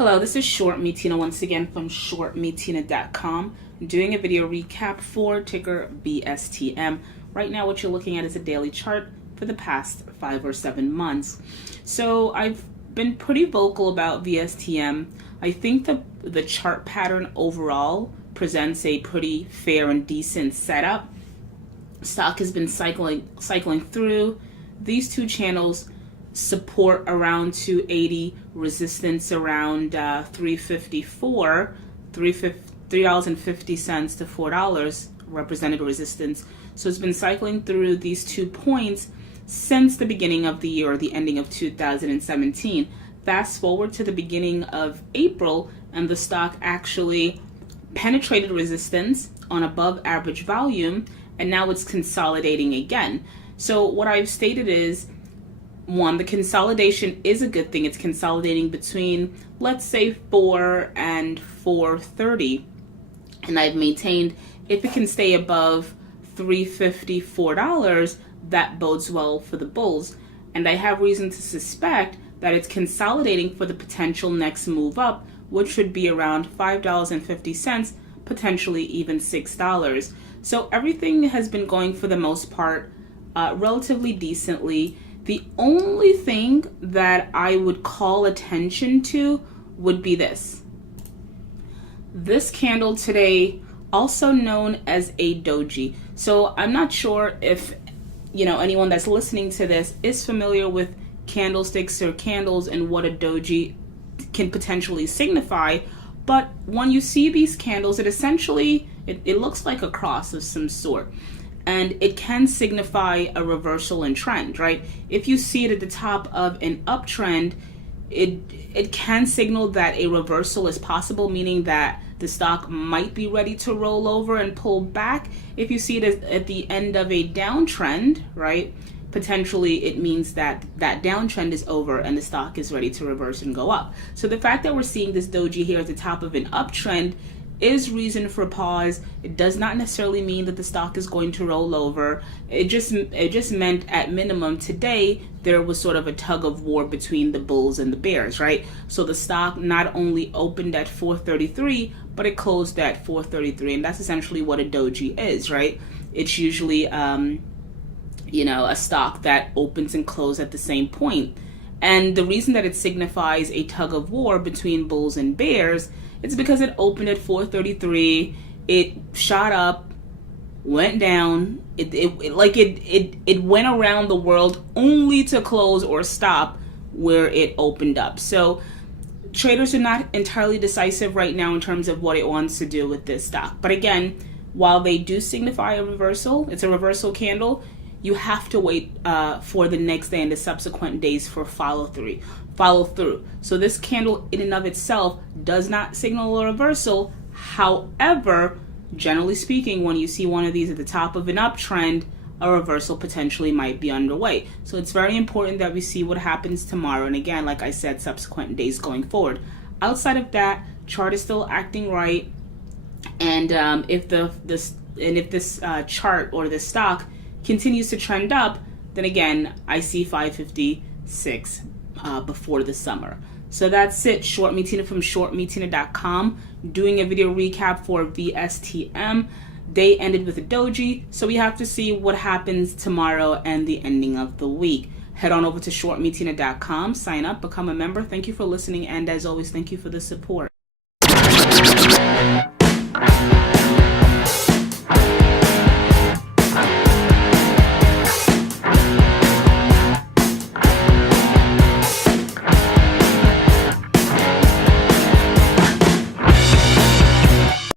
Hello, this is Short Me Tina once again from shortmetina.com. I'm doing a video recap for ticker VSTM. Right now what you're looking at is a daily chart for the past 5 or 7 months. So I've been pretty vocal about VSTM. I think the chart pattern overall presents a pretty fair and decent setup. Stock has been cycling through these two channels. Support around 280, resistance around $3.54, $3.50 to $4 represented resistance. So it's been cycling through these 2 points since the beginning of the year or the ending of 2017. Fast forward to the beginning of April, and the stock actually penetrated resistance on above average volume, and now it's consolidating again. So what I've stated is, one, the consolidation is a good thing. It's consolidating between, let's say, 4 and 430. And I've maintained if it can stay above $3.50, $4, that bodes well for the bulls. And I have reason to suspect that it's consolidating for the potential next move up, which would be around $5.50, potentially even $6. So everything has been going for the most part relatively decently. The only thing that I would call attention to would be this. This candle today, also known as a doji. So I'm not sure if anyone that's listening to this is familiar with candlesticks or candles and what a doji can potentially signify. But when you see these candles, it essentially it looks like a cross of some sort. And it can signify a reversal in trend, right? If you see it at the top of an uptrend, it can signal that a reversal is possible, meaning that the stock might be ready to roll over and pull back. If you see it at the end of a downtrend, right, potentially it means that that downtrend is over and the stock is ready to reverse and go up. So the fact that we're seeing this doji here at the top of an uptrend is reason for pause. It does not necessarily mean that the stock is going to roll over. It just meant at minimum today there was sort of a tug of war between the bulls and the bears, right? So the stock not only opened at 433, but it closed at 433, and that's essentially what a doji is, right? It's usually a stock that opens and closes at the same point. And the reason that it signifies a tug of war between bulls and bears, it's because it opened at 433, it shot up, went down, it went around the world only to close or stop where it opened up. So traders are not entirely decisive right now in terms of what it wants to do with this stock. But again, while they do signify a reversal, it's a reversal candle, you have to wait for the next day and the subsequent days for follow through. So this candle in and of itself does not signal a reversal. However, generally speaking, when you see one of these at the top of an uptrend, a reversal potentially might be underway. So it's very important that we see what happens tomorrow. And again, like I said, subsequent days going forward. Outside of that, chart is still acting right. And if this chart or this stock continues to trend up, then again, I see 556 before the summer. So that's it. Short Me Tina from shortmetina.com, doing a video recap for VSTM. Day ended with a doji, so we have to see what happens tomorrow and the ending of the week. Head on over to shortmetina.com, sign up, become a member. Thank you for listening, and as always, thank you for the support.